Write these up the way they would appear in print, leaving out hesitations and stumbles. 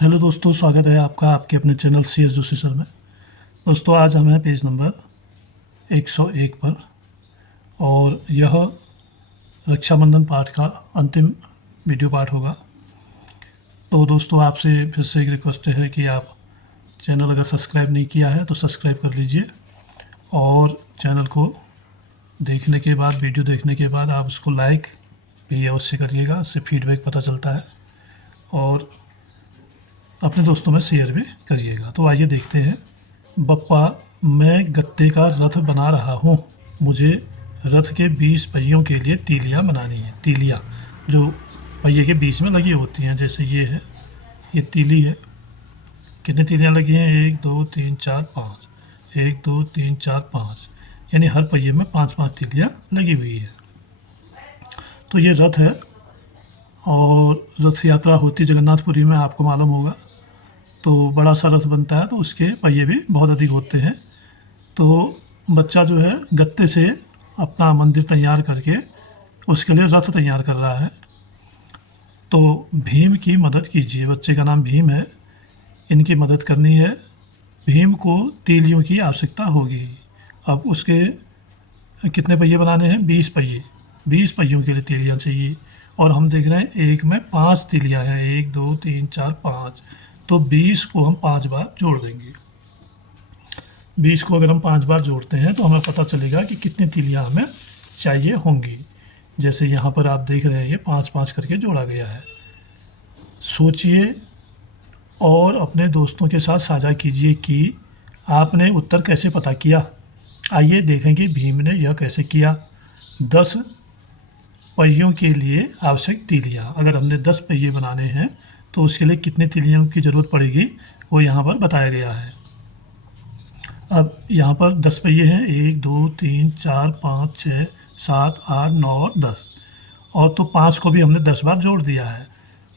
Hello दोस्तों, स्वागत है आपका आपके अपने channel C S Joshi sir में। दोस्तों, आज हम हैं पेज नंबर 101 पर और यह रक्षाबंधन पाठ का अंतिम वीडियो पाठ होगा। तो दोस्तों, आपसे फिर से एक रिक्वेस्ट है कि आप चैनल अगर सब्सक्राइब नहीं किया है तो सब्सक्राइब कर लीजिए और चैनल को देखने के बाद, वीडियो देखने के बाद आप उसको लाइक भी अवश्य करिएगा, इससे फीडबैक पता चलता है और अपने दोस्तों में शेयर भी करिएगा। तो आइए देखते हैं। बप्पा, मैं गत्ते का रथ बना रहा हूँ। मुझे रथ के 20 पहियों के लिए तीलियाँ बनानी है। तीलियाँ जो पहिए के बीच में लगी होती हैं, जैसे ये है, ये तीली है। कितनी तीलियाँ लगी हैं? 1 2 3 4 5, 1 2 3 4 5, यानी हर पहिए में 5-5 तीलियाँ लगी हुई है। तो ये रथ है और रथ यात्रा होती जगन्नाथपुरी में, आपको मालूम होगा। तो बड़ा सा रथ बनता है तो उसके पहिए भी बहुत अधिक होते हैं। तो बच्चा जो है गत्ते से अपना मंदिर तैयार करके उसके लिए रथ तैयार कर रहा है। तो भीम की मदद कीजिए। बच्चे का नाम भीम है, इनकी मदद करनी है। भीम को तीलियों की आवश्यकता होगी। अब उसके कितने पहिए बनाने हैं? 20 पहिए। 20 पहियों के लिए तीलियाँ चाहिए और हम देख रहे हैं एक में 5 तीलियाँ हैं। 1 2 3 4 5, तो 20 को हम 5 बार जोड़ देंगे। 20 को अगर हम 5 बार जोड़ते हैं तो हमें पता चलेगा कि कितनी तीलियाँ हमें चाहिए होंगी। जैसे यहाँ पर आप देख रहे हैं, ये 5-5 करके जोड़ा गया है। सोचिए और अपने दोस्तों के साथ साझा कीजिए कि आपने उत्तर कैसे पता किया। आइए देखें कि भीम ने यह कैसे किया। 10 पहियों के लिए आवश्यक तीलियाँ। अगर हमने 10 पहिए बनाने हैं तो उसके लिए कितनी तीलियों की ज़रूरत पड़ेगी, वो यहाँ पर बताया गया है। अब यहाँ पर 10 पहिए हैं। 1 2 3 4 5 6 7 8 9 और 10, और तो 5 को भी हमने 10 बार जोड़ दिया है।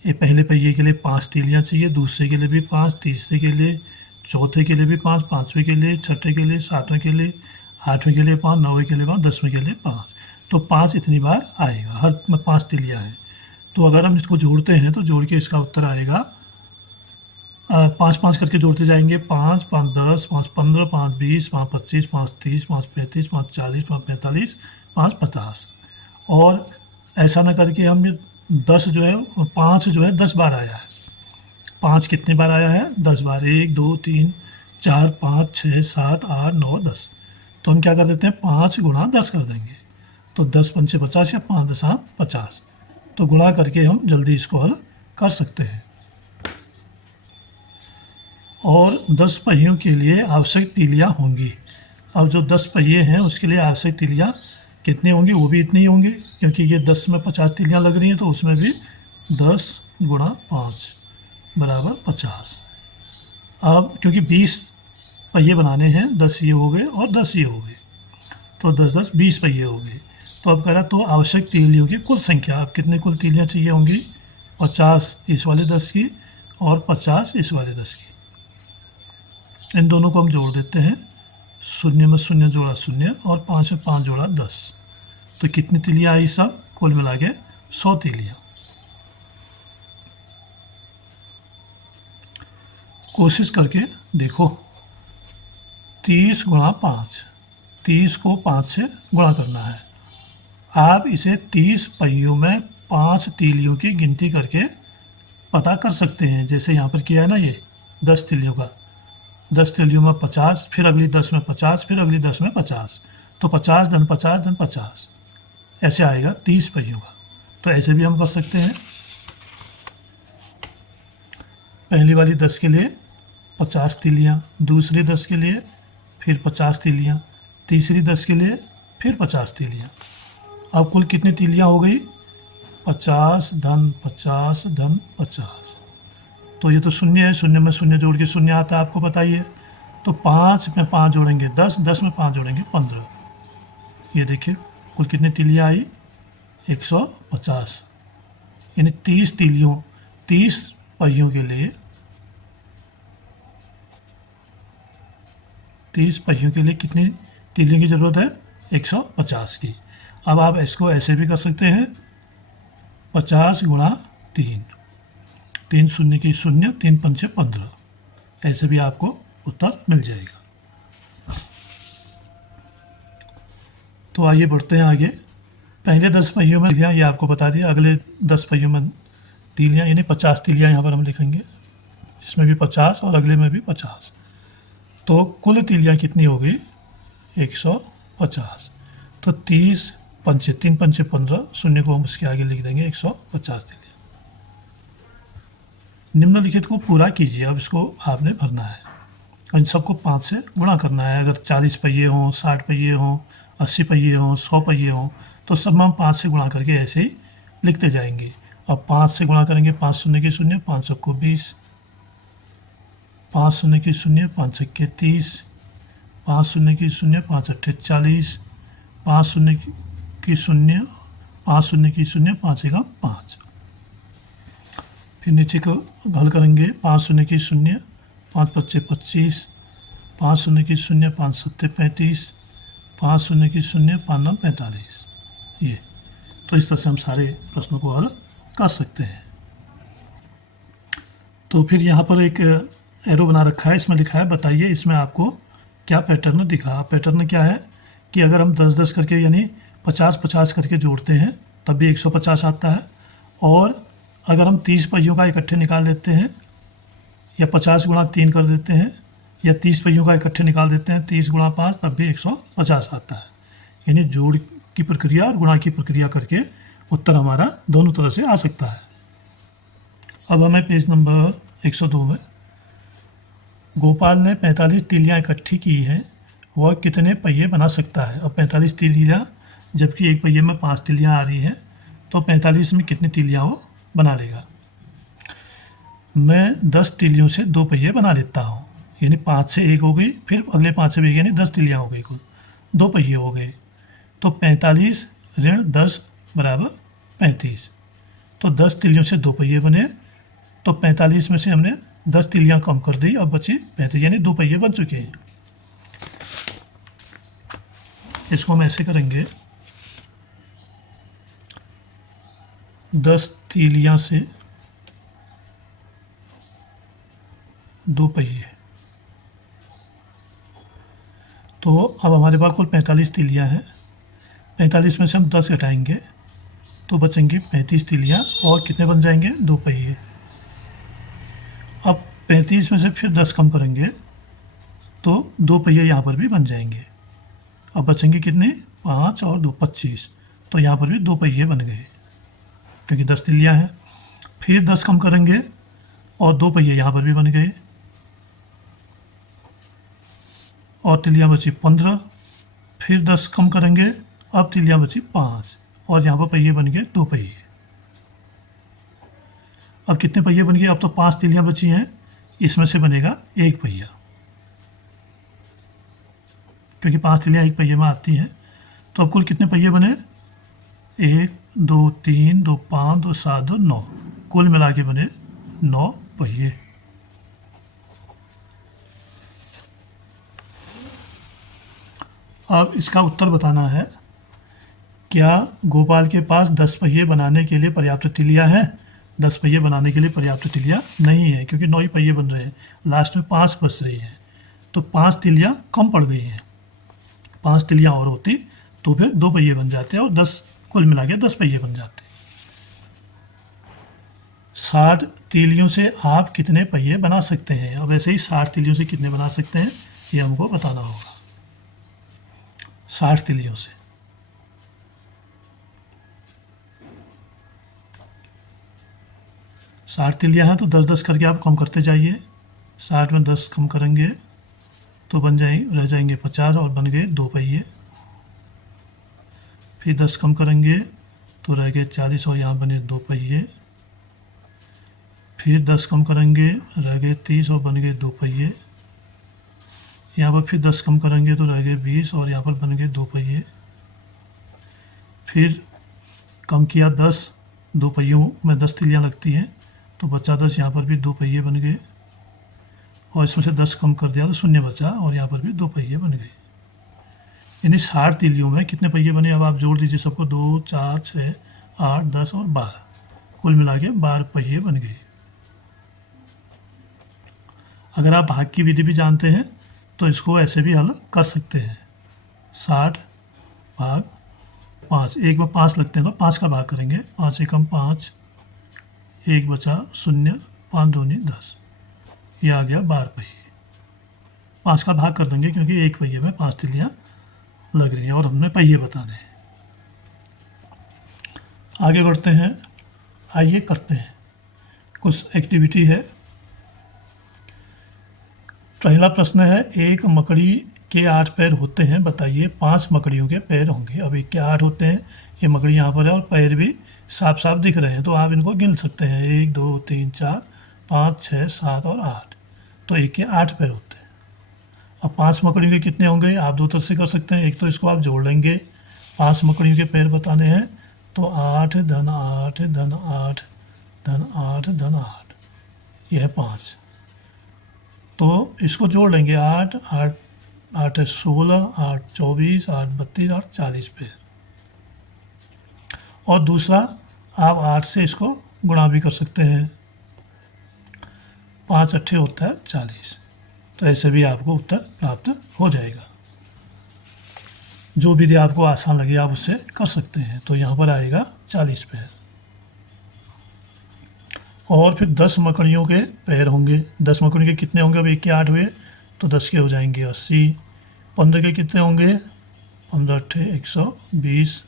ये पहले पहिए के लिए 5 तीलियाँ चाहिए, दूसरे के लिए भी 5, तीसरे के लिए, चौथे के लिए भी 5, पाँचवें के लिए, छठे के लिए, सातवें के लिए, आठवें के लिए 5, नौवें के लिए 5, 10वें के लिए 5। तो 5 इतनी बार आएगा, हर में 5 तीलियाँ हैं। तो अगर हम इसको जोड़ते हैं तो जोड़ के इसका उत्तर आएगा, 5-5 करके जोड़ते जाएंगे। 5 5 10, 5 15, 5 20, 5 25, 5 30, 5 35, 5 40, 5 45, 5 50। और ऐसा ना करके हम ये 10 जो है, 5 जो है 10 बार आया है। 5 कितने बार आया है? 10 बार। 1 2 3 4 5 6 7 8 9 10। तो हम क्या कर देते हैं? 5 गुणा 10 कर देंगे। तो 10 पंचे 50 या 5 दशा 50। तो गुणा करके हम जल्दी इसको हल कर सकते हैं। और 10 पहियों के लिए आवश्यक तीलियाँ होंगी। अब जो 10 पहिए हैं उसके लिए आवश्यक तीलियाँ कितनी होंगी? वो भी इतनी ही होंगी, क्योंकि ये 10 में 50 तीलियाँ लग रही हैं, तो उसमें भी 10 गुणा 5 बराबर 50। अब क्योंकि 20 पहिए बनाने हैं, 10 ये हो गए और 10 ये हो गए, तो 10 10 20 पहिए हो गए। तो अब कह रहा तो आवश्यक तीलियों की कुल संख्या, अब कितने कुल तीलियाँ चाहिए होंगी? 50 इस वाले 10 की और 50 इस वाले 10 की। इन दोनों को हम जोड़ देते हैं। 0 में 0 जोड़ा 0 और 5 में 5 जोड़ा 10। तो कितनी तीलियाँ आई? सब कुल मिला के 100 तीलियाँ। कोशिश करके देखो। 30 गुणा 5, 30 को 5 से गुणा करना है। आप इसे 30 पहियों में 5 तीलियों की गिनती करके पता कर सकते हैं। जैसे यहाँ पर किया है ना, ये 10 तीलियों का, 10 तीलियों में 50, फिर अगली 10 में 50, फिर अगली 10 में 50, तो 50 धन 50 धन 50, ऐसे आएगा 30 पहियों का। तो ऐसे भी हम कर सकते हैं। पहली वाली 10 के लिए 50 तीलियाँ, दूसरी 10 के लिए फिर 50 तीलियाँ, तीसरी 10 के लिए फिर 50 तीलियाँ। अब कुल कितनी तीलियाँ हो गई? 50 धन 50 धन 50। तो ये तो 0 है, 0 में 0 जोड़ के 0 आता है, आपको बताइए। तो 5 में 5 जोड़ेंगे 10, 10 में 5 जोड़ेंगे 15। ये देखिए कुल कितनी तीलियाँ आई? 150। यानी 30 तीलियों, 30 पहियों के लिए, 30 पहियों के लिए कितनी तीलियों की ज़रूरत है? 150 की। अब आप इसको ऐसे भी कर सकते हैं, 50 गुणा 3। 3 शून्य की शून्य, 3 पंचे 15, ऐसे भी आपको उत्तर मिल जाएगा। तो आइए बढ़ते हैं आगे। पहले 10 पहियों में तीलियाँ ये आपको बता दिया, अगले 10 पहियों में तीलियाँ यानी 50 तीलियाँ यहाँ पर हम लिखेंगे, इसमें भी 50 और अगले में भी 50। तो कुल तीलियाँ कितनी हो गई? 150। तो 30 पंचे 3 पंचे 15, शून्य को हम उसके आगे लिख देंगे 150 तीलियाँ। निम्नलिखित को पूरा कीजिए। अब इसको आपने भरना है और इन सबको 5 से गुणा करना है। अगर 40 पहिए हों, 60 पहिए हों, 80 पहिए हों, 100 पहिए हों, तो सब में हम 5 से गुणा करके ऐसे ही लिखते जाएंगे। अब 5 से गुणा करेंगे, 5 शून्य की शून्य, 5 को 20, 5 शून्य की शून्य, 5 छक्के 30, 5 शून्य की शून्य, 5 अट्ठे 40, 5 शून्य की शून्य, 5 शून्य की शून्य, 5 एका 5। फिर नीचे को हल करेंगे, 5 शून्य की शून्य, 5 पच्चे 25, 5 शून्य की शून्य, 5 सत्ते 35, 5 शून्य की शून्य, 5 नौ 45। ये तो इस तरह से हम सारे प्रश्नों को हल कर सकते हैं। तो फिर यहाँ पर एक एरो बना रखा है, इसमें लिखा है बताइए इसमें आपको क्या पैटर्न दिखा। पैटर्न क्या है कि अगर हम 10-10 करके यानी 50-50 करके जोड़ते हैं तब भी 150 आता है, और अगर हम 30 पहियों का इकट्ठे निकाल देते हैं या 50 गुणा 3 कर देते हैं, या 30 पहियों का इकट्ठे निकाल देते हैं 30 गुणा 5, तब भी 150 आता है। यानी जोड़ की प्रक्रिया और गुणा की प्रक्रिया करके उत्तर हमारा दोनों तरह से आ सकता है। अब हमें पेज नंबर 102 में गोपाल ने 45 तीलियाँ इकट्ठी की हैं, वह कितने पहिए बना सकता है। अब 45 तीलियाँ, जबकि एक पहिए में 5 तीलियाँ आ रही हैं, तो 45 में कितनी तीलियाँ वो बना लेगा। मैं 10 तीलियों से 2 पहिए बना लेता हूँ, यानी 5 से 1 हो गई, फिर अगले 5 से भी यानी 10 तीलियाँ हो गई, कुल 2 पहिए हो गए। तो 45 ऋण 10 बराबर 35। तो 10 तीलियों से 2 पहिए बने, तो 45 में से हमने 10 तीलियाँ कम कर दी, अब बची 35, यानी 2 पहिए बन चुके हैं। इसको हम ऐसे करेंगे, 10 तीलियाँ से 2 पहिए, तो अब हमारे पास कुल 45 तीलियाँ हैं। 45 में से हम 10 घटाएंगे तो बचेंगी 35 तीलियाँ, और कितने बन जाएंगे? 2 पहिए। अब 35 में से फिर 10 कम करेंगे तो 2 पहिए यहाँ पर भी बन जाएंगे। अब बचेंगे कितने? 5 और 2 25, तो यहाँ पर भी 2 पहिए बन गए क्योंकि 10 तीलियाँ हैं। फिर 10 कम करेंगे और 2 पहिए यहाँ पर भी बन गए, और तीलियाँ बची 15। फिर 10 कम करेंगे, अब तीलियाँ बची 5, और यहाँ पर पहिए बन गए 2 पहिए। अब कितने पहिए बन गए? अब तो 5 तीलियाँ बची हैं, इसमें से बनेगा 1 पहिया, क्योंकि 5 तीलियाँ 1 पहिए में आती हैं। तो अब कुल कितने पहिए बने? 1 2 3 2 5 2 7 2 9, कुल मिला के बने 9 पहिए। अब इसका उत्तर बताना है, क्या गोपाल के पास 10 पहिए बनाने के लिए पर्याप्त तीलियाँ हैं? 10 पहिए बनाने के लिए पर्याप्त तीलियाँ नहीं है, क्योंकि 9 ही पहिए बन रहे हैं, लास्ट में 5 बच रही हैं, तो 5 तीलियाँ कम पड़ गई हैं। 5 तीलियाँ और होती तो फिर 2 पहिए बन जाते हैं, और 10 कुल मिला के 10 पहिए बन जाते हैं। 60 तीलियों से आप कितने पहिए बना सकते हैं? अब ऐसे ही 60 तीलियों से कितने बना सकते हैं ये हमको बताना होगा। 60 तीलियों से 60 तीलियाँ हैं, तो 10-10 करके आप कम करते जाइए। 60 में 10 कम करेंगे तो रह जाएंगे 50, और बन गए 2 पहिए। फिर 10 कम करेंगे तो रह गए 40, और यहाँ बने 2 पहिए। फिर 10 कम करेंगे, रह गए 30, और बन गए 2 पहिए। यहाँ पर फिर 10 कम करेंगे तो रह गए 20, और यहाँ पर बन गए 2 पहिए। फिर कम किया 10, 2 पहियों में 10 तीलियाँ लगती हैं, तो बचा 10, यहाँ पर भी 2 पहिए बन गए, और इसमें से 10 कम कर दिया तो शून्य बचा, और यहाँ पर भी 2 पहिए बन गए। यानी 60 तीलियों में कितने पहिए बने? अब आप जोड़ दीजिए सबको, 2 4 6 8 10 और 12, कुल मिला के 12 पहिए बन गए। अगर आप भाग की विधि भी जानते हैं तो इसको ऐसे भी हल कर सकते हैं। 60 भाग 5, एक में 5 लगते हैं तो 5 का भाग करेंगे। 5 एकम 5, 1 बचा 0, 5 दूनी 10, ये आ गया 12 पहिए। 5 का भाग कर देंगे क्योंकि एक पहिए में 5 तिल्लियाँ लग रही हैं और हमने पहिए बताने हैं। आगे बढ़ते हैं, आइए करते हैं कुछ एक्टिविटी है। पहला प्रश्न है, एक मकड़ी के 8 पैर होते हैं, बताइए 5 मकड़ियों के पैर होंगे। अब एक के 8 होते हैं, ये मकड़ी यहाँ पर है और पैर भी साफ साफ दिख रहे हैं तो आप इनको गिन सकते हैं, 1 2 3 4 5 6 7 और 8, तो एक के 8 पैर होते हैं। अब 5 मकड़ियों के कितने होंगे, आप दो तरह से कर सकते हैं। एक तो इसको आप जोड़ लेंगे, 5 मकड़ियों के पैर बताने हैं तो 8 धन 8 धन 8 धन 8 धन 8, यह है 5। तो इसको जोड़ लेंगे, 8 8 8 है 16, 8 24, 8 32, 8 40 पैर। और दूसरा आप 8 से इसको गुणा भी कर सकते हैं, 5 अट्ठे होता है 40, तो ऐसे भी आपको उत्तर प्राप्त हो जाएगा। जो विधि आपको आसान लगे आप उससे कर सकते हैं। तो यहाँ पर आएगा 40 पैर। और फिर 10 मकड़ियों के पैर होंगे। 10 मकड़ियों के कितने होंगे, अब एक के 8 हुए तो 10 के हो जाएंगे 80। 15 के कितने होंगे, 15 अट्ठे 120।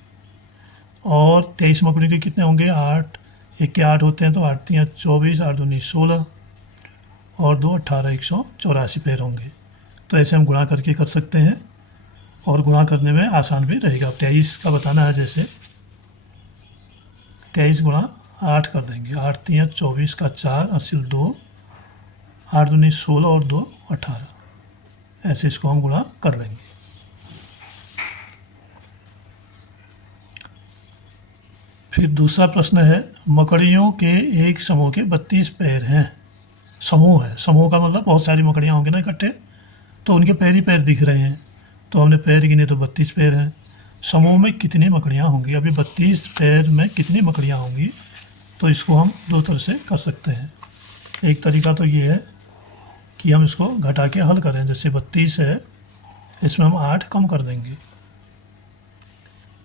और 23 मकड़ियों के कितने होंगे, 8, एक के 8 होते हैं तो 8 3 24, 8 दूनी 16 और 2 18, 184 पैर होंगे। तो ऐसे हम गुणा करके कर सकते हैं और गुणा करने में आसान भी रहेगा। 23 का बताना है, जैसे 23 गुणा 8 कर देंगे, 8 3 24 का 4, 80 2, 8 दूनी 16 और 2 18, ऐसे इसको हम गुणा कर लेंगे। फिर दूसरा प्रश्न है, मकड़ियों के एक समूह के 32 पैर हैं। समूह है, समूह का मतलब बहुत सारी मकड़ियाँ होंगी ना इकट्ठे, तो उनके पैर ही पैर दिख रहे हैं, तो हमने पैर गिने तो 32 पैर हैं। समूह में कितनी मकड़ियाँ होंगी, अभी 32 पैर में कितनी मकड़ियाँ होंगी, तो इसको हम दो तरह से कर सकते हैं। एक तरीका तो ये है कि हम इसको घटा के हल करें, जैसे 32 है, इसमें हम 8 कम कर देंगे,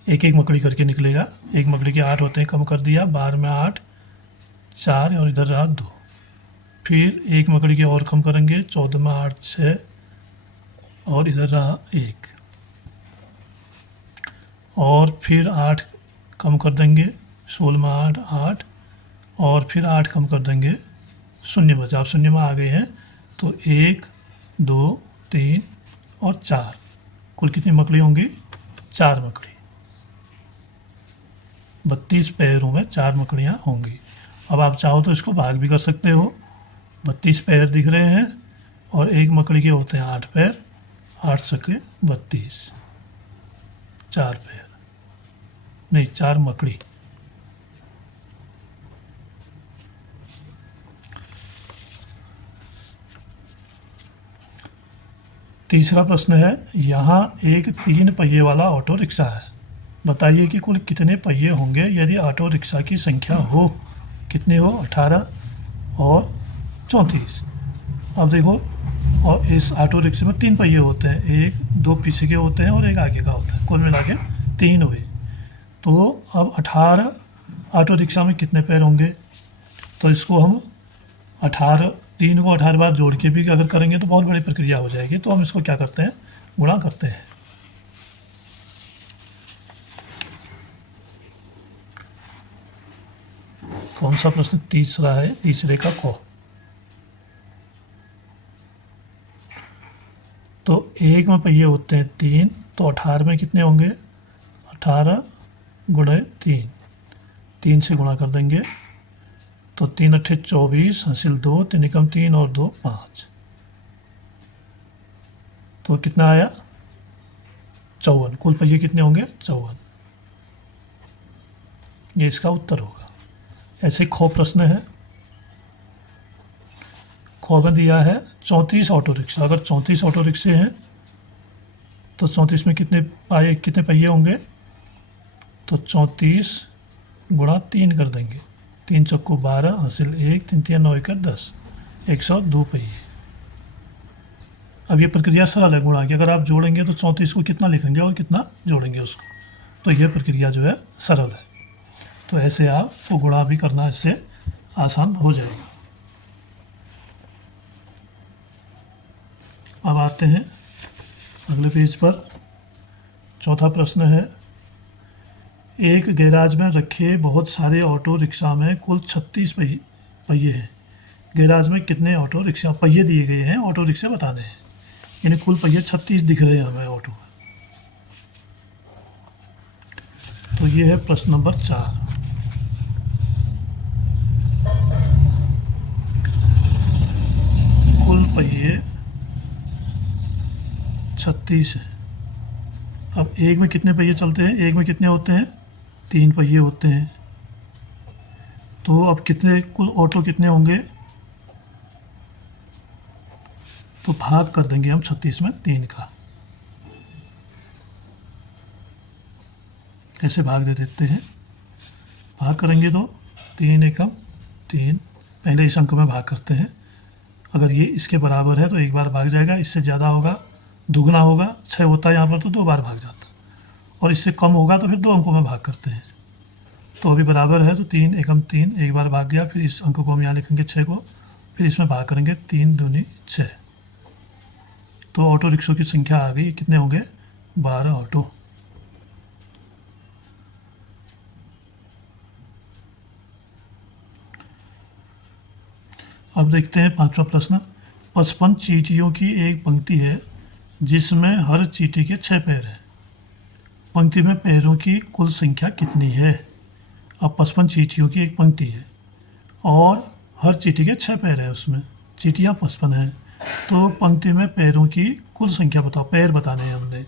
एक एक मकड़ी करके निकलेगा। एक मकड़ी के 8 होते हैं, कम कर दिया, 12 में 8 4 और इधर रहा 2। फिर एक मकड़ी के और कम करेंगे, 14 में 8 6 और इधर रहा 1। और फिर 8 कम कर देंगे, 16 में 8 8 और फिर 8 कम कर देंगे, शून्य बचा। आप शून्य में आ गए हैं तो 1 2 3 और 4, कुल कितनी मकड़ी होंगी, 4 मकड़ी। 32 पैरों में 4 मकड़ियाँ होंगी। अब आप चाहो तो इसको भाग भी कर सकते हो, 32 पैर दिख रहे हैं और एक मकड़ी के होते हैं 8 पैर, 8 सके 32, 4 पैर नहीं 4 मकड़ी। तीसरा प्रश्न है, यहाँ एक 3 पहिए वाला ऑटो रिक्शा है, बताइए कि कुल कितने पहिए होंगे यदि ऑटो रिक्शा की संख्या हो, कितने हो, 18 और 34। अब देखो, और इस ऑटो रिक्शे में 3 पहिए होते हैं, एक 2 पीछे के होते हैं और एक आगे का होता है, कुल मिला के 3 हुए। तो अब 18 ऑटो रिक्शा में कितने पैर होंगे, तो इसको हम 18, 3 को 18 बार जोड़ के भी अगर करेंगे तो बहुत बड़ी प्रक्रिया हो जाएगी, तो हम इसको क्या करते हैं, गुणा करते हैं। कौन सा प्रश्न, तीसरा है, तीसरे का क। तो एक में पहिए होते हैं 3, तो 18 में कितने होंगे, 18 गुणे 3, 3 से गुणा कर देंगे तो 3 अट्ठे 24, हासिल 2, 3 एकम 3 और 2 5, तो कितना आया, 54। कुल पहिए कितने होंगे, 54, ये इसका उत्तर होगा। ऐसे खो प्रश्न है, खो में दिया है 34 ऑटो रिक्शा। अगर 34 ऑटो रिक्शे हैं तो 34 में कितने पहिए होंगे, तो 34 गुणा 3 कर देंगे, 3 चौको 12, हासिल 1, 3 3 9 1 10, 102 पहिए। अब ये प्रक्रिया सरल है गुणा की, अगर आप जोड़ेंगे तो 34 को कितना लिखेंगे और कितना जोड़ेंगे उसको, तो ये प्रक्रिया जो है सरल है। तो ऐसे आपको गुणा भी करना इससे आसान हो जाएगा। अब आते हैं अगले पेज पर। चौथा प्रश्न है, एक गैराज में रखे बहुत सारे ऑटो रिक्शा में कुल 36 पहिए हैं। गैराज में कितने ऑटो रिक्शा पहिए दिए गए हैं, ऑटो रिक्शा बताने हैं, यानी कुल पहिए 36 दिख रहे हैं हमें ऑटो। तो ये है प्रश्न नंबर 4। कुल पहिए 36 है। अब एक में कितने पहिए चलते हैं, एक में कितने होते हैं, 3 पहिए होते हैं। तो अब कितने कुल ऑटो कितने होंगे, तो भाग कर देंगे हम 36 में 3 का। कैसे भाग दे देते हैं, भाग करेंगे तो 3 एकम 3, पहले इस अंक में भाग करते हैं। अगर ये इसके बराबर है तो एक बार भाग जाएगा, इससे ज़्यादा होगा दुगना होगा, 6 होता है यहाँ पर तो 2 बार भाग जाता, और इससे कम होगा तो फिर 2 अंकों में भाग करते हैं। तो अभी बराबर है तो 3 एकम 3, एक बार भाग गया, फिर इस अंक को हम यहाँ लिखेंगे 6 को, फिर इसमें भाग करेंगे 3 दूनी 6। तो ऑटो रिक्शों की संख्या आ गई, कितने होंगे, 12 ऑटो। अब देखते हैं 5वां प्रश्न। 55 चींटियों की एक पंक्ति है जिसमें हर चींटी के 6 पैर हैं। पंक्ति में पैरों की कुल संख्या कितनी है। अब 55 चींटियों की एक पंक्ति है और हर चींटी के 6 पैर है, उसमें चींटियाँ 55 हैं। तो पंक्ति में पैरों की कुल संख्या बताओ, पैर बताने हैं हमने।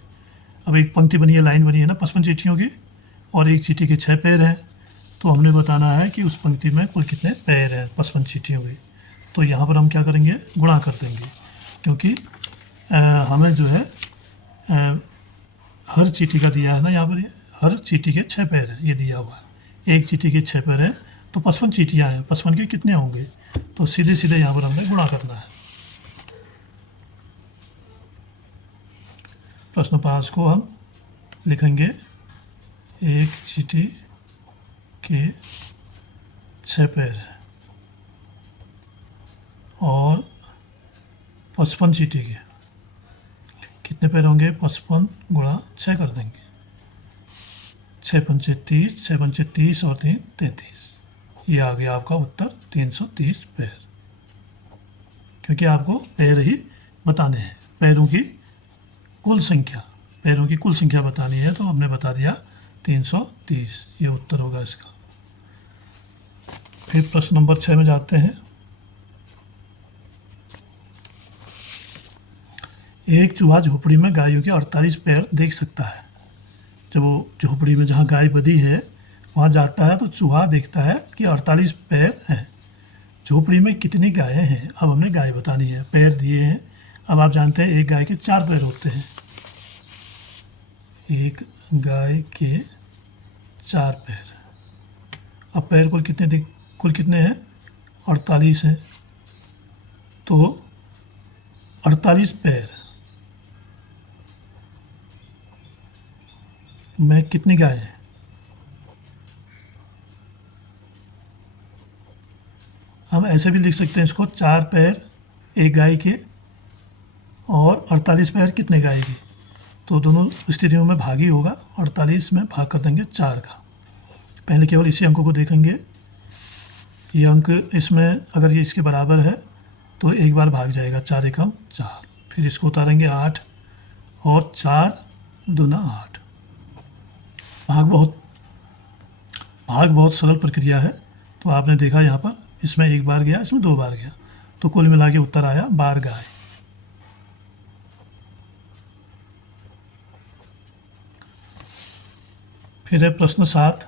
अब एक पंक्ति बनी है, लाइन बनी है ना 55 चींटियों की, और एक चींटी के 6 पैर हैं। तो हमने बताना है कि उस पंक्ति में कुल कितने पैर हैं 55 चींटियों के। तो यहाँ पर हम क्या करेंगे, गुणा कर देंगे, क्योंकि हमें जो है हर चींटी का दिया है ना, यहाँ पर ये हर चींटी के 6 पैर है, ये दिया हुआ है। एक चींटी के 6 पैर है तो 55 चींटियाँ हैं, 55 के कितने होंगे, तो सीधे सीधे यहाँ पर हमें गुणा करना है। प्रश्न 5 को हम लिखेंगे, एक चींटी के 6 पैर है और 55 चींटी के कितने पैर होंगे, 55 गुणा 6 कर देंगे, 6 पंचे 30, 6 पंचे 30 और 3 33। ये आ गया आपका उत्तर 330 पैर, क्योंकि आपको पैर ही बताने हैं, पैरों की कुल संख्या, पैरों की कुल संख्या बतानी है। तो हमने बता दिया 330, ये उत्तर होगा इसका। फिर प्रश्न नंबर 6 में जाते हैं। एक चूहा झोपड़ी में गायों के 48 पैर देख सकता है। जब वो झोपड़ी में जहाँ गाय बंधी है वहाँ जाता है तो चूहा देखता है कि 48 पैर हैं। झोपड़ी में कितनी गायें हैं, अब हमने गाय बतानी है, पैर दिए हैं। अब आप जानते हैं एक गाय के 4 पैर होते हैं, एक गाय के 4 पैर। अब पैर कुल कितने हैं, 48 हैं। तो 48 पैर में कितनी गाय है, हम ऐसे भी लिख सकते हैं इसको, 4 पैर एक गाय के और 48 पैर कितने गाय के, तो दोनों स्थितियों में भाग ही होगा। 48 में भाग कर देंगे 4 का। पहले केवल इसी अंकों को देखेंगे, ये अंक इसमें अगर ये इसके बराबर है तो एक बार भाग जाएगा, 4 एकम 4, फिर इसको उतारेंगे 8 और 4 दूना 8। भाग बहुत सरल प्रक्रिया है। तो आपने देखा यहाँ पर इसमें एक बार गया, इसमें 2 बार गया, तो कुल मिला के उत्तर आया 12 गाय। फिर है प्रश्न 7।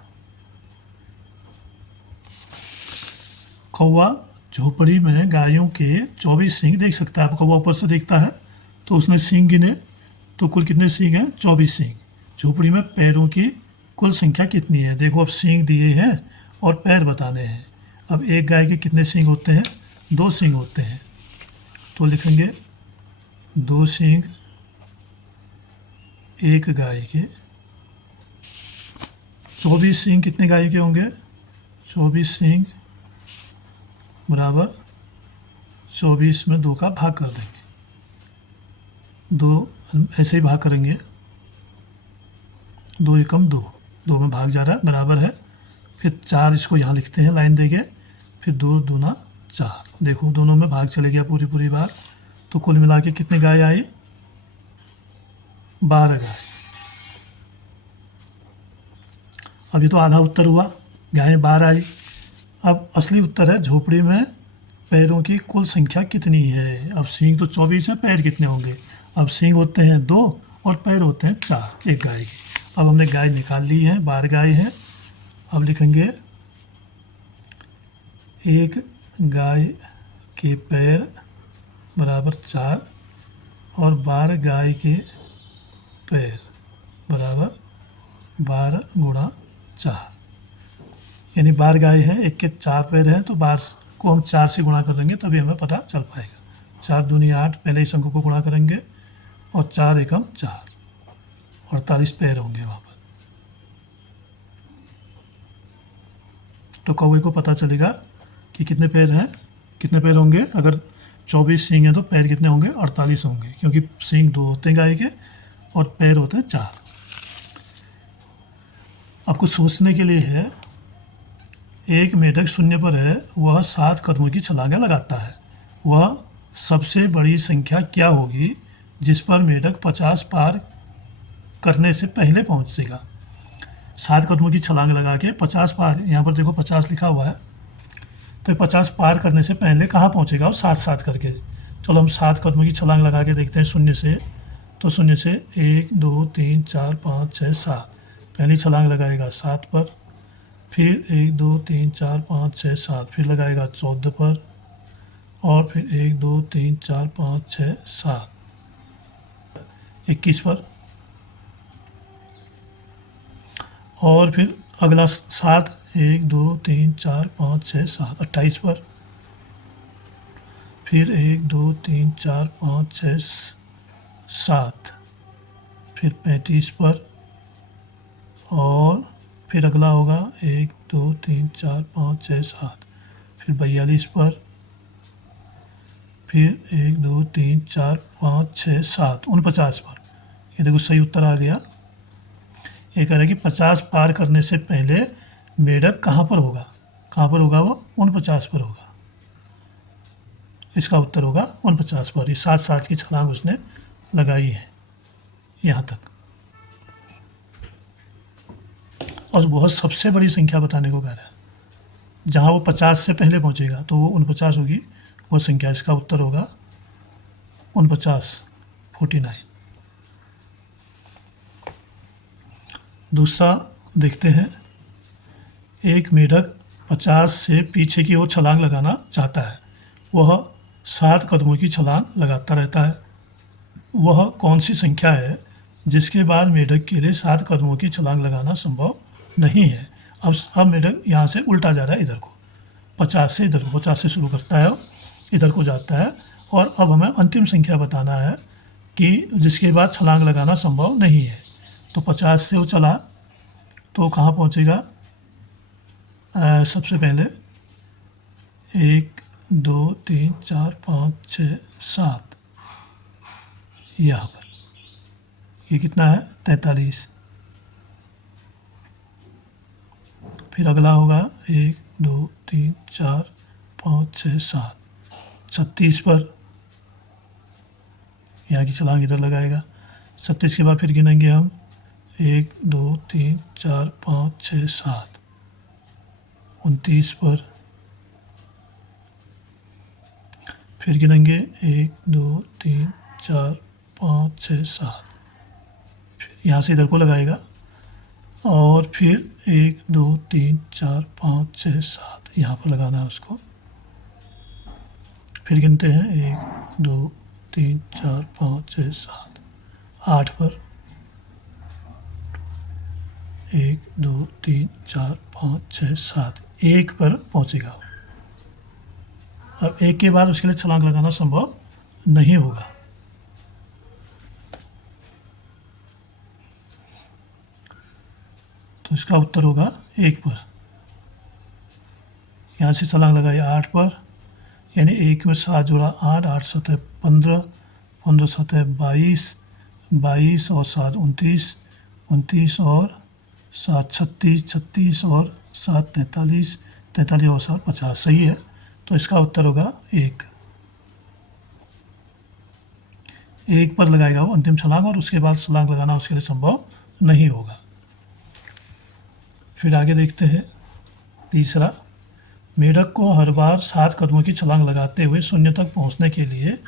कौवा झोपड़ी में गायों के 24 सींग देख सकता है। अब कौवा ऊपर से देखता है तो उसने सींग गिने, तो कुल कितने सींग हैं, 24 सींग। झोपड़ी में पैरों की कुल संख्या कितनी है, देखो अब सींग दिए हैं और पैर बताने हैं। अब एक गाय के कितने सींग होते हैं, 2 सींग होते हैं। तो लिखेंगे 2 सींग एक गाय के, 24 सींग कितने गाय के होंगे? 24 सींग बराबर 24 में 2 का भाग कर देंगे, 2 ऐसे ही भाग करेंगे, 2 एकम 2, 2 में भाग जा रहा है, बराबर है। फिर 4 इसको यहाँ लिखते हैं लाइन देके, फिर 2 दूना 4, देखो दोनों में भाग चले गया पूरी बार, तो कुल मिला के कितने गाय आई? 12 गाय। अभी तो आधा उत्तर हुआ, गाय 12 आई। अब असली उत्तर है झोपड़ी में पैरों की कुल संख्या कितनी है। अब सींग तो 24 है, पैर कितने होंगे? अब सींग होते हैं 2 और पैर होते हैं 4 एक गाय के। अब हमने गाय निकाल ली है, 12 गाय है। अब लिखेंगे एक गाय के पैर बराबर 4 और 12 गाय के पैर बराबर 12 गुणा 4, यानी 12 गाय है, एक के 4 पैर हैं, तो 12 को हम 4 से गुणा कर देंगे तभी हमें पता चल पाएगा। 4 दूनी 8, पहले इस अंक को गुणा करेंगे और 4 एकम 4, 48 पैर होंगे वहाँ पर। तो कौवे को पता चलेगा कि कितने पैर हैं, कितने पैर होंगे। अगर 24 सींग हैं तो पैर कितने होंगे? 48 होंगे, क्योंकि सींग 2 होते हैं गाय के और पैर होते हैं 4। आपको सोचने के लिए है, एक मेढक शून्य पर है, वह 7 कदमों की छलांगें लगाता है, वह सबसे बड़ी संख्या क्या होगी जिस पर मेढक 50 पार करने से पहले पहुंचेगा। 7 कदमों की छलांग लगा के 50 पार, यहाँ पर देखो 50 लिखा हुआ है, तो 50 पार करने से पहले कहाँ पहुंचेगा? और 7 करके। चलो हम 7 कदमों की छलांग लगा के देखते हैं शून्य से। तो शून्य से 1 2 3 4 5 6 7, पहली छलांग लगाएगा 7 पर, फिर 1 2 3 4 5 6 7, फिर लगाएगा 14 पर, और फिर 1 2 3 4 5 6 7, 21 पर, और फिर अगला 7 1 2 3 4 5 6 7, 28 पर, फिर 1 2 3 4 5 6 7, फिर 35 पर, और फिर अगला होगा 1 2 3 4 5 6 7, फिर 42 पर, फिर 1 2 3 4 5 6 7, 49 पर। ये देखो सही उत्तर आ गया। ये कह रहा है कि 50 पार करने से पहले मेढक कहाँ पर होगा? कहाँ पर होगा? वो 49 पर होगा। इसका उत्तर होगा 49 पर। ये 7 की छलांग उसने लगाई है यहाँ तक। और बहुत सबसे बड़ी संख्या बताने को कह रहा है, जहाँ वो 50 से पहले पहुँचेगा तो वो 49 होगी वो संख्या। इसका उत्तर होगा 49, 49। दूसरा देखते हैं, एक मेढक 50 से पीछे की ओर छलांग लगाना चाहता है, वह 7 कदमों की छलांग लगाता रहता है। वह कौन सी संख्या है जिसके बाद मेढक के लिए 7 कदमों की छलांग लगाना संभव नहीं है? अब मेढक यहाँ से उल्टा जा रहा है, इधर को 50 से इधर को, 50 से शुरू करता है इधर को जाता है, और अब हमें अंतिम संख्या बताना है कि जिसके बाद छलांग लगाना संभव नहीं है। तो 50 से वो चला तो कहाँ पहुँचेगा? सबसे पहले 1 2 3 4 5 6 7, यहाँ पर ये कितना है? 43। फिर अगला होगा 1 2 3 4 5 6 7, 36 पर, यहाँ की छलांग इधर लगाएगा। 36 के बाद फिर गिनेंगे हम 1 2 3 4 5 6 7, 29 पर, फिर गिनेंगे 1 2 3 4 5 6 7, फिर यहाँ से इधर को लगाएगा, और फिर 1 2 3 4 5 6 7 यहाँ पर लगाना है उसको। फिर गिनते हैं 1 2 3 4 5 6 7, 8 पर, 1 2 3 4 5 6 7, 1 पर पहुँचेगा। अब 1 के बाद उसके लिए छलांग लगाना संभव नहीं होगा। तो इसका उत्तर होगा 1 पर। यहाँ से छलांग लगाई 8 पर, यानी 1 में 7 जोड़ा 8, 8 सतह 15, 15 सतह 22, 22 और 7 29, 29 और 7 36, 36 और 7 43, 43 और 7 50। सही है, तो इसका उत्तर होगा 1। 1 पर लगाएगा वो अंतिम छलांग और उसके बाद छलांग लगाना उसके लिए संभव नहीं होगा। फिर आगे देखते हैं तीसरा, मेढक को हर बार 7 कदमों की छलांग लगाते हुए शून्य तक पहुंचने के लिए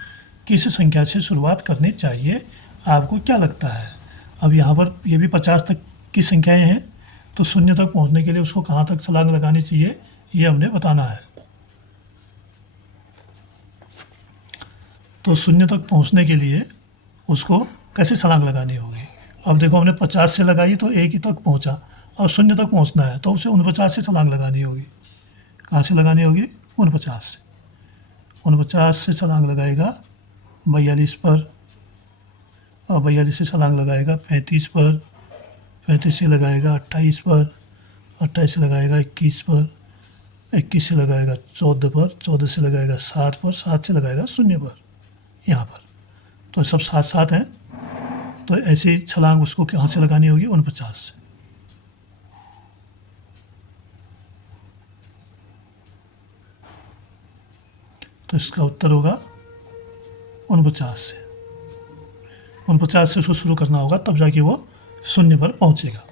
किस संख्या से शुरुआत करनी चाहिए, आपको क्या लगता है? अब यहाँ पर ये भी 50 तक की संख्याएं हैं, तो शून्य तक पहुंचने के लिए उसको कहाँ तक छलांग लगानी चाहिए ये हमने बताना है। तो शून्य तक पहुंचने के लिए उसको कैसे छलांग लगानी होगी? अब देखो, हमने 50 से लगाई तो 1 ही तक पहुंचा, और शून्य तक पहुंचना है तो उसे 49 से छलांग लगानी होगी। कहाँ से लगानी होगी? 49 से। 49 से छलांग लगाएगा 42 पर, और 42 से छलांग लगाएगा 35 पर, 35 से लगाएगा 28 पर, 28 से लगाएगा 21 पर, 21 से लगाएगा 14 पर, 14 से लगाएगा 7 पर, 7 से लगाएगा 0 पर, यहाँ पर। तो सब 7 7 हैं, तो ऐसी छलांग उसको कहाँ से लगानी होगी? 49 से। तो इसका उत्तर होगा 49 से। 49 से उसको शुरू करना होगा, तब जाके वो 0 पर पहुंचेगा।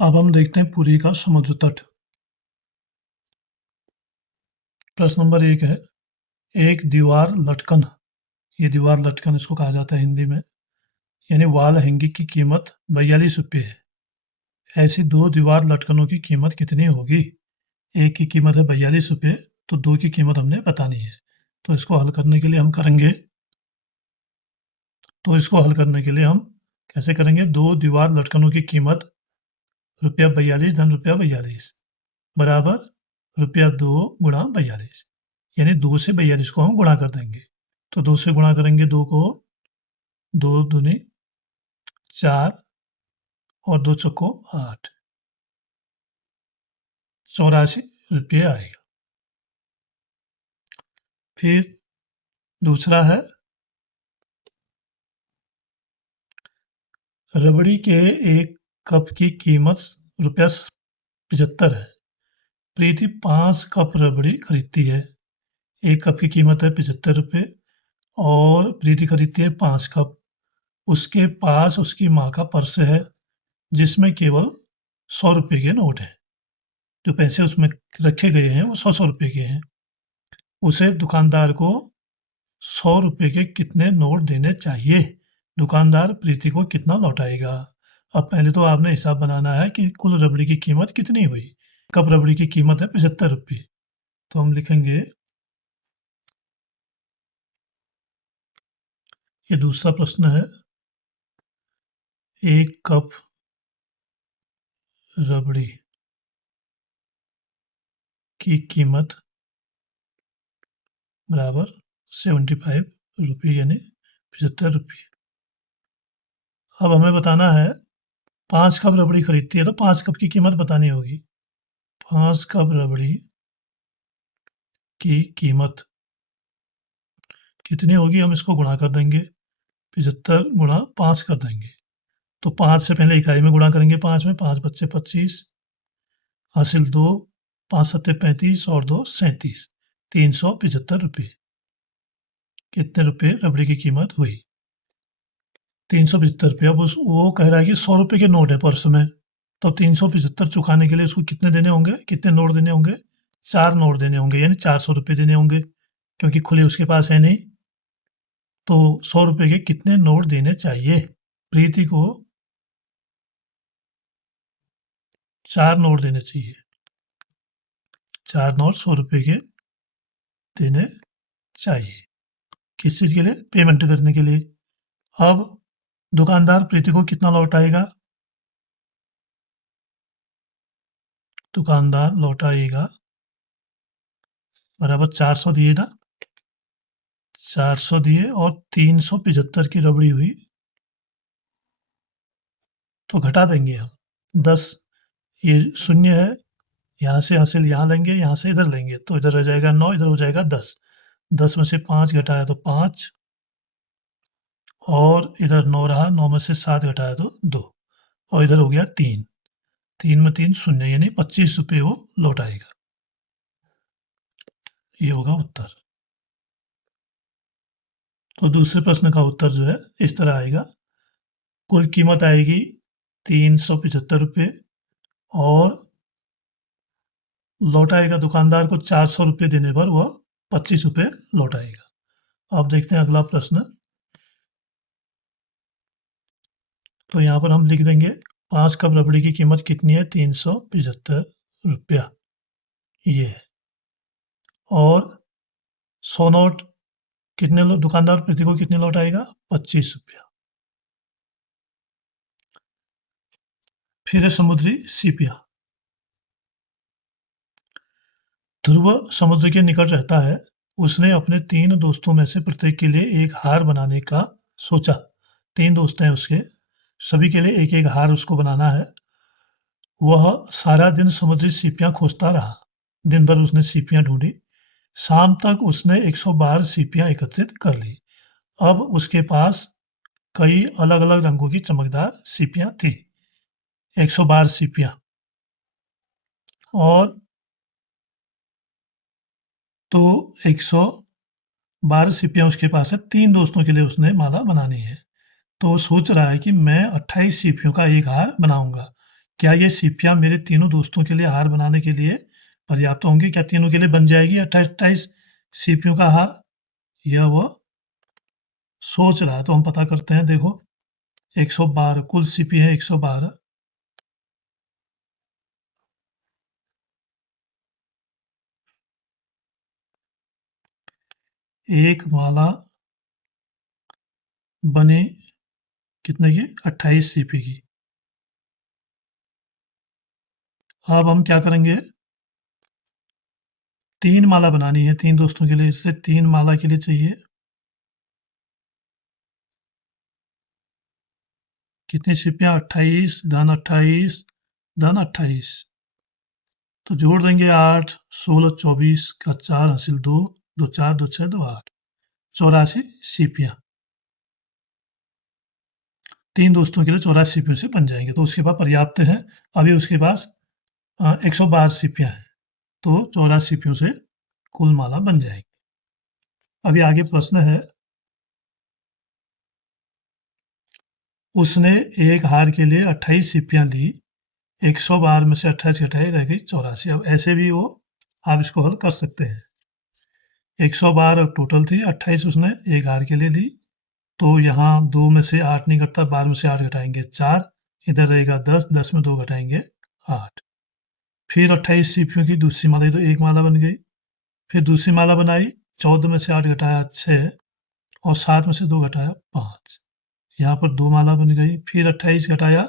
अब हम देखते हैं पुरी का समुद्र तट। प्रश्न नंबर 1 है, एक दीवार लटकन, ये दीवार लटकन इसको कहा जाता है हिंदी में, यानी वॉल हैंगिंग की कीमत 42 रुपये है। ऐसी 2 दीवार लटकनों की कीमत कितनी होगी? एक की कीमत है 42 रुपये, तो 2 की कीमत हमने बतानी है। तो इसको हल करने के लिए हम कैसे करेंगे? 2 दीवार लटकनों की कीमत ₹42 धन ₹42 बराबर ₹2 गुणा 42, यानी 2 से 42 को हम गुणा कर देंगे। तो 2 से गुणा करेंगे 2 को, 2 दूनी 4 और 2 चौको 8, 84 रुपये आएगा। फिर दूसरा है, रबड़ी के 1 कप की कीमत ₹75 है। प्रीति 5 कप रबड़ी खरीदती है। 1 कप की कीमत है ₹75 और प्रीति खरीदती है 5 कप। उसके पास उसकी माँ का पर्स है जिसमें केवल ₹100 के नोट हैं। जो पैसे उसमें रखे गए हैं वो 100 रुपए के हैं। उसे दुकानदार को ₹100 के कितने नोट देने चाहिए? दुकानदार प्रीति को कितना लौटाएगा? अब पहले तो आपने हिसाब बनाना है कि कुल रबड़ी की कीमत कितनी हुई। कप रबड़ी की कीमत है ₹75। तो हम लिखेंगे, ये दूसरा प्रश्न है, 1 कप रबड़ी की कीमत बराबर 75 रुपये, यानी ₹75। अब हमें बताना है 5 कप रबड़ी खरीदती है तो 5 कप की कीमत बतानी होगी। 5 कप रबड़ी की कीमत कितनी होगी? हम इसको गुणा कर देंगे, 75 गुणा 5 कर देंगे। तो 5 से पहले इकाई में गुणा करेंगे, 5 में, 5 बच्चे 25, हासिल 2, 5 सत्ते 35 और 2 37, ₹375। कितने रुपए रबड़ी की कीमत हुई? ₹375। अब वो कह रहा है कि ₹100 के नोट है पर्स में, तो 375 चुकाने के लिए उसको कितने देने होंगे? कितने नोट देने होंगे? 4 नोट देने होंगे, यानी ₹400 देने होंगे, क्योंकि खुले उसके पास है नहीं। तो ₹100 के कितने नोट देने चाहिए? प्रीति को 4 नोट देने चाहिए। 4 नोट ₹100 के देने चाहिए। किस चीज़ के लिए? पेमेंट करने के लिए। अब दुकानदार प्रीति को कितना लौटाएगा? दुकानदार लौटाएगा बराबर 400 दिए ना, 400 दिए और 375 की रबड़ी हुई तो घटा देंगे हम 10, ये 0 है, यहाँ से हासिल यहाँ लेंगे, यहाँ से इधर लेंगे, तो इधर रह जाएगा 9, इधर हो जाएगा 10। 10 में से 5 घटाया तो 5, और इधर 9 रहा, 9 में से 7 घटाया तो 2, और इधर हो गया 3। 3 में 3 0, यानी 25 रुपये वो लौट आएगा। ये होगा उत्तर। तो दूसरे प्रश्न का उत्तर जो है इस तरह आएगा, कुल कीमत आएगी 375 रुपये, और लौटाएगा दुकानदार को 400 रुपये देने पर वह 25 रुपये लौटाएगा। अब देखते हैं अगला प्रश्न। तो यहाँ पर हम लिख देंगे 5 कप रबड़ी की कीमत कितनी है, 375 रुपया ये है, और 100 नोट कितने दुकानदार प्रति को कितने लौटाएगा, 25 रुपया। फिर है समुद्री सीपिया। ध्रुव समुद्र के निकट रहता है, उसने अपने 3 दोस्तों में से प्रत्येक के लिए एक हार बनाने का सोचा। 3 दोस्त हैं उसके, सभी के लिए एक एक हार उसको बनाना है। वह सारा दिन समुद्री सीपियां खोजता रहा। दिन भर उसने सीपियां ढूंढी। शाम तक उसने 112 सीपियां एकत्रित कर ली। अब उसके पास कई अलग अलग रंगों की चमकदार सीपियां थी। 112 सीपियां, और तो 112 सीपियां उसके पास है। 3 दोस्तों के लिए उसने माला बनानी है, तो वो सोच रहा है कि मैं 28 सीपियों का एक हार बनाऊंगा। क्या ये सीपियां मेरे तीनों दोस्तों के लिए हार बनाने के लिए पर्याप्त होंगी? क्या तीनों के लिए बन जाएगी 28 सीपियों का हार? यह वो सोच रहा है। तो हम पता करते हैं, देखो 112 कुल सीपी है 112, एक माला बने कितने की, 28 सीपी की। अब हम क्या करेंगे, 3 माला बनानी है 3 दोस्तों के लिए, इससे 3 माला के लिए चाहिए कितनी सीपियां, 28 धन 28 धन 28, तो जोड़ देंगे 8, 16, 24 का 4 हासिल 2, 2 4 2 6 2 8, 84 सीपियां। 3 दोस्तों के लिए 84 सीपियों से बन जाएंगे, तो उसके पास पर्याप्त है। अभी उसके पास 112 सीपियां हैं, तो 84 सीपियों से कुल माला बन जाएगी। अभी आगे प्रश्न है, उसने एक हार के लिए 28 सीपियां ली, 112 में से 28 घटाई, रह गई 84। अब ऐसे भी वो आप इसको हल कर सकते हैं। 112 टोटल थी, 28 उसने एक हार के लिए ली, तो यहाँ 2 में से 8 नहीं घटता, 12 में से 8 घटाएंगे 4, इधर रहेगा 10, 10 में 2 घटाएंगे 8। फिर 28 सीपियों की दूसरी माला, तो एक माला बन गई। फिर दूसरी माला बनाई, 14 में से 8 घटाया 6, और 7 में से 2 घटाया 5, यहाँ पर 2 माला बन गई। फिर 28 घटाया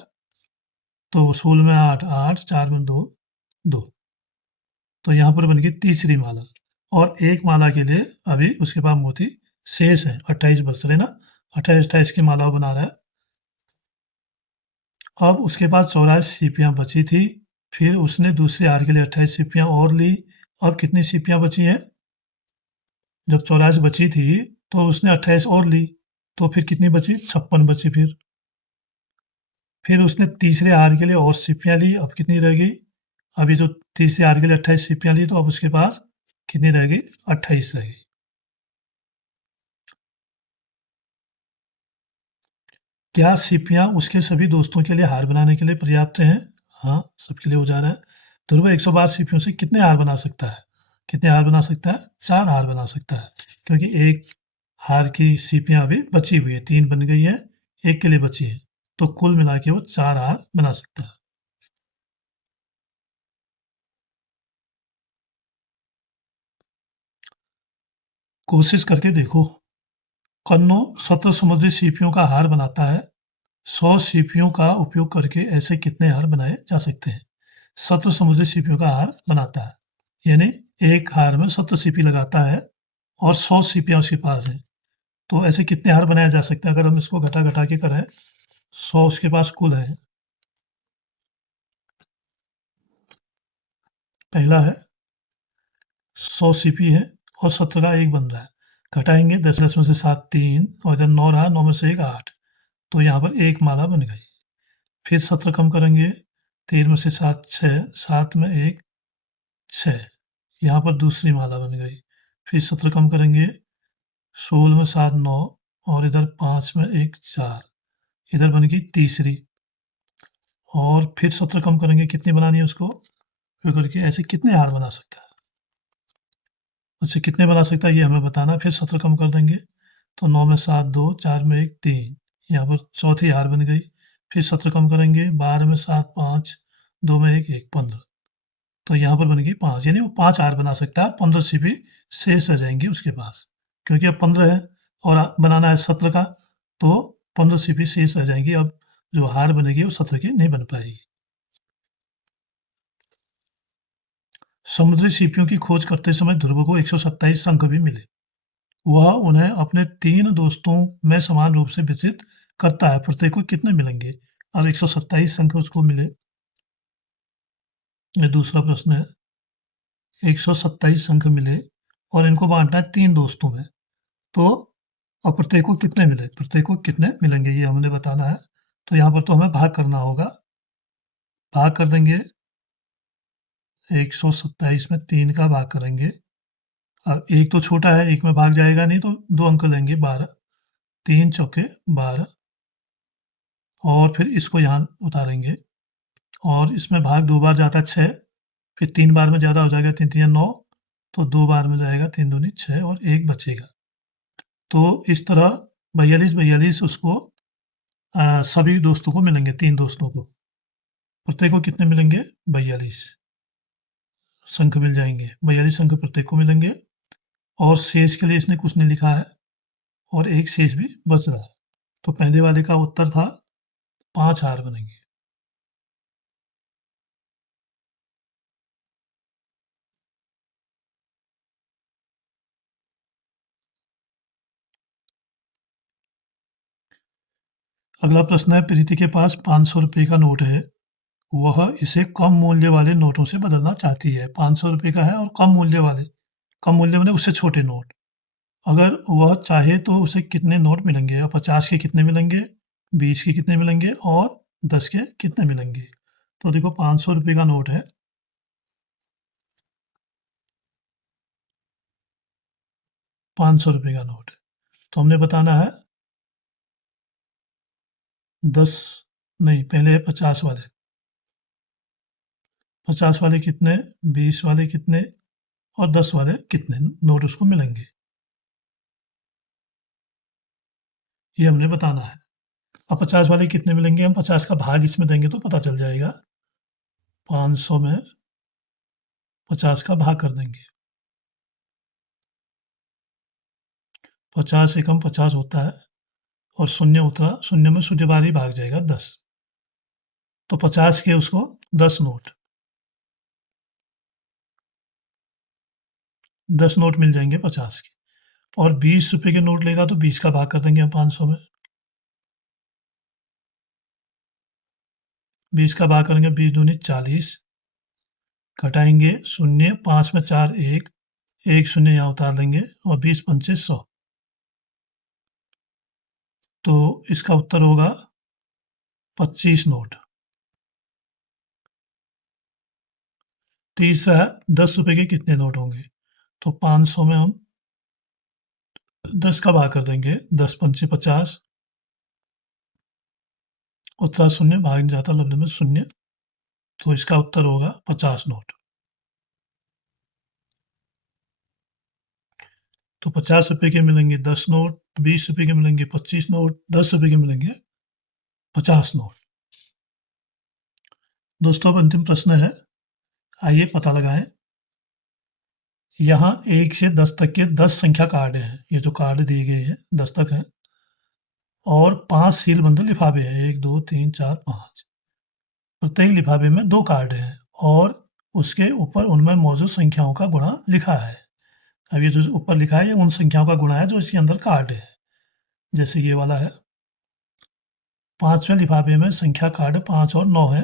तो 16 में 8, 8, 4 में 2, 2, तो यहाँ पर बन गई तीसरी माला। और एक माला के लिए अभी उसके पास मोती शेष है, 28 बच रहे ना, 28 की माला बना रहा है। अब उसके पास 84 सीपियां बची थी, फिर उसने दूसरे हार के लिए 28 सीपियां और ली। अब कितनी सीपियां बची हैं, जब 84 बची थी तो उसने 28 और ली, तो फिर कितनी बची, 56 बची। फिर उसने तीसरे हार के लिए और सीपियां ली, अब कितनी रह गई, अभी जो तीसरे हार के लिए 28 सीपियां ली, तो अब उसके पास कितनी रह गई, 28 रह गई। क्या सीपियां उसके सभी दोस्तों के लिए हार बनाने के लिए पर्याप्त हैं? हाँ, सबके लिए हो जा रहा है। ध्रुव 112 सीपियों से कितने हार बना सकता है? कितने हार बना सकता है, 4 हार बना सकता है, क्योंकि एक हार की सीपियां अभी बची हुई है, 3 बन गई है, एक के लिए बची है, तो कुल मिला के वो 4 हार बना सकता है। कोशिश करके देखो। कन्नो 17 समुद्री सीपियों का हार बनाता है। 100 सीपियों का उपयोग करके ऐसे कितने हार बनाए जा सकते हैं? 17 समुद्री सीपियों का हार बनाता है, यानी एक हार में 17 सीपी लगाता है, और 100 सीपियां उसके पास है, तो ऐसे कितने हार बनाया जा सकते हैं? अगर हम इसको घटा घटा के करें, 100 उसके पास कुल है, पहला है 100 सीपी है और 17 का 1 बन रहा है। घटाएंगे 10 में से 7 3 और इधर 9 रहा, 9 में से 1 8, तो यहाँ पर एक माला बन गई। फिर 17 कम करेंगे, 13 में से 7 6, 7 में 1 6, यहाँ पर दूसरी माला बन गई। फिर 17 कम करेंगे, 16 में 7 9 और इधर 5 में 1 4, इधर बन गई तीसरी। और फिर 17 कम करेंगे, कितनी बनानी है उसको फिर करके, ऐसे कितने हार बना सकता है, उससे कितने बना सकता है ये हमें बताना। फिर 17 कम कर देंगे तो 9 में 7 2, 4 में 1 3, यहाँ पर चौथी हार बन गई। फिर 17 कम करेंगे, 12 में 7 5, 2 में 1 1 15, तो यहाँ पर बन गई 5, यानी वो 5 हार बना सकता है। 15 सीपी शेष रह जाएंगी उसके पास, क्योंकि अब 15 है और बनाना है 17 का, तो 15 सीपी शेष रह जाएंगी। अब जो हार बनेगी वो 17 की नहीं बन पाएगी। समुद्री सीपियों की खोज करते समय ध्रुव को 127 शंख भी मिले। वह उन्हें अपने 3 दोस्तों में समान रूप से वितरित करता है। प्रत्येक को कितने मिलेंगे? अब 127 शंख उसको मिले, ये दूसरा प्रश्न है। 127 शंख मिले और इनको बांटना है 3 दोस्तों में, तो अब प्रत्येक को कितने मिले, प्रत्येक को कितने मिलेंगे ये हमने बताना है। तो यहाँ पर तो हमें भाग करना होगा, भाग कर देंगे 127 में 3 का भाग करेंगे। अब एक तो छोटा है, एक में भाग जाएगा नहीं, तो 2 अंक लेंगे, 12, 3 चौके 12, और फिर इसको यहाँ उतारेंगे और इसमें भाग 2 बार जाता है 6, फिर 3 बार में ज़्यादा हो जाएगा, 3 3 9, तो 2 बार में जाएगा, 3 दूनी 6 और 1 बचेगा। तो इस तरह 42 42 उसको सभी दोस्तों को मिलेंगे, 3 दोस्तों को। प्रत्येक को कितने मिलेंगे? 42 शंख मिल जाएंगे, 42 शंख प्रत्येक को मिलेंगे। और शेष के लिए इसने कुछ नहीं लिखा है और एक शेष भी बच रहा है, तो पहले वाले का उत्तर था 5 हार बनेंगे। अगला प्रश्न है, प्रीति के पास 500 रुपये का नोट है, वह इसे कम मूल्य वाले नोटों से बदलना चाहती है। 500 रुपये का है और कम मूल्य वाले, कम मूल्य माने उससे छोटे नोट। अगर वह चाहे तो उसे कितने नोट मिलेंगे? 50 के कितने मिलेंगे, 20 के कितने मिलेंगे और 10 के कितने मिलेंगे? तो देखो 500 रुपये का नोट है, 500 रुपये का नोट है, तो हमने बताना है 10, नहीं पहले है 50 वाले, 50 वाले कितने, 20 वाले कितने और 10 वाले कितने नोट उसको मिलेंगे, ये हमने बताना है। अब 50 वाले कितने मिलेंगे, हम 50 का भाग इसमें देंगे तो पता चल जाएगा। 500 में 50 का भाग कर देंगे, 50 एकम 50 होता है और शून्य उतरा, शून्य में शून्य बार ही भाग जाएगा 10, तो 50 के उसको 10 नोट, 10 नोट मिल जाएंगे 50 के। और 20 रुपए के नोट लेगा तो 20 का भाग कर देंगे हम 500 में, 20 का भाग करेंगे, 20 दूनी 40, घटाएंगे शून्य, 5 में 4 1, एक शून्य यहाँ उतार देंगे और 20 पंचे 100, तो इसका उत्तर होगा 25 नोट। तीसरा है 10 रुपए के कितने नोट होंगे, तो 500 में हम 10 का भाग कर देंगे, 10 पंचे 50, उत्तर शून्य, भाग जाता लब्ध में शून्य, तो इसका उत्तर होगा 50 नोट। तो 50 रुपए के मिलेंगे 10 नोट, 20 रुपए के मिलेंगे 25 नोट, 10 रुपए के मिलेंगे 50 नोट। दोस्तों अब अंतिम प्रश्न है, आइए पता लगाएं। यहाँ 1 से 10 तक के 10 संख्या कार्ड हैं, ये जो कार्ड दिए गए हैं 10 तक हैं, और 5 सील बंद लिफाफे हैं, 1 2 3 4 5, प्रत्येक लिफाफे में 2 कार्ड हैं और उसके ऊपर उनमें मौजूद संख्याओं का गुणा लिखा है। अब ये जो ऊपर लिखा है ये उन संख्याओं का गुणा है जो इसके अंदर कार्ड है। जैसे ये वाला है, 5वें लिफाफे में संख्या कार्ड 5 और 9 है,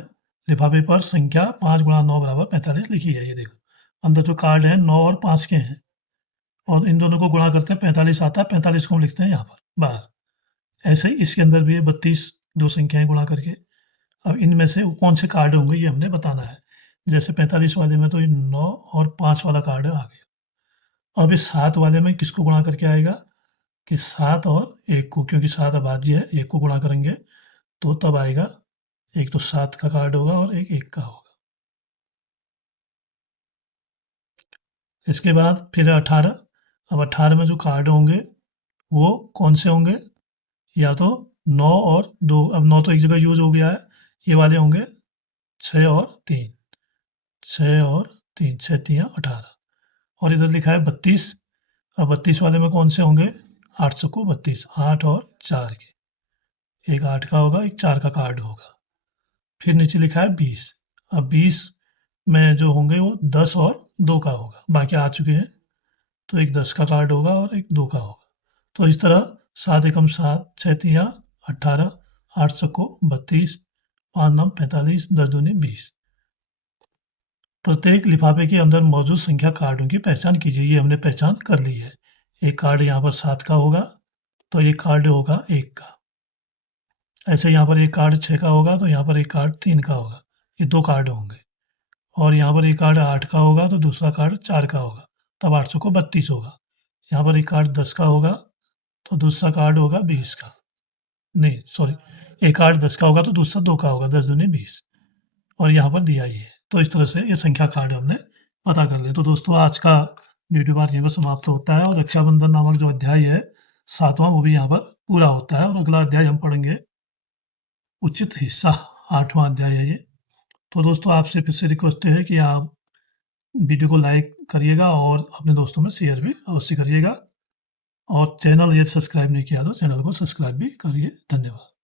लिफाफे पर संख्या 5 गुणा 9 बराबर 45 लिखी है। ये देखो अंदर जो कार्ड है 9 और 5 के हैं और इन दोनों को गुणा करते हैं 45 आता है, 45 को हम लिखते हैं यहाँ पर बाहर। ऐसे ही इसके अंदर भी है 32 दो संख्याएं गुणा करके। अब इनमें से कौन से कार्ड होंगे ये हमने बताना है। जैसे 45 वाले में तो ये 9 और 5 वाला कार्ड आ गया। अब इस 7 वाले में किसको गुणा करके आएगा कि 7 और 1 को, क्योंकि 7 अभाज्य है, 1 को गुणा करेंगे तो तब आएगा। एक तो 7 का कार्ड होगा और एक 1 का होगा। इसके बाद फिर 18। अब 18 में जो कार्ड होंगे वो कौन से होंगे, या तो 9 और 2। अब 9 तो एक जगह यूज हो गया है, ये वाले होंगे 6 और 3। 6 और 3, 6 3 18। और इधर लिखा है 32। अब 32 वाले में कौन से होंगे, 8 को 32, 8 और 4 के। एक 8 का होगा, एक 4 का कार्ड होगा। फिर नीचे लिखा है 20। अब 20 में जो होंगे वो 10 और 2 का होगा, बाकी आ चुके हैं। तो एक 10 का कार्ड होगा और एक 2 का होगा। तो इस तरह 7 एकम 7, 6 तिया 18, 8 सको 32, 5 9 45, 10 दूनी 20। प्रत्येक लिफाफे के अंदर मौजूद संख्या कार्डों की पहचान कीजिए। ये हमने पहचान कर ली है। एक कार्ड यहाँ पर 7 का होगा तो एक कार्ड होगा 1 का। ऐसे यहाँ पर एक कार्ड 6 का होगा तो यहाँ पर एक कार्ड 3 का होगा। ये 2 कार्ड होंगे। और यहाँ पर एक कार्ड 8 का होगा तो दूसरा कार्ड 4 का होगा, तब 800 को 32 होगा। यहाँ पर एक कार्ड 10 का होगा तो दूसरा कार्ड होगा 20 का। नहीं सॉरी, एक कार्ड 10 का होगा तो दूसरा 2 का होगा, 10 दूनी 20। और यहाँ पर दिया ही है। तो इस तरह से ये संख्या कार्ड हमने पता कर लिया। तो दोस्तों आज का वीडियो पाठ यहीं पर समाप्त होता है और रक्षाबंधन नामक जो अध्याय है 7वां, वो भी यहाँ पर पूरा होता है। और अगला अध्याय हम पढ़ेंगे उचित हिस्सा, 8वां अध्याय है ये। तो दोस्तों आपसे फिर से रिक्वेस्ट है कि आप वीडियो को लाइक करिएगा और अपने दोस्तों में शेयर भी अवश्य करिएगा। और चैनल यदि सब्सक्राइब नहीं किया तो चैनल को सब्सक्राइब भी करिए। धन्यवाद।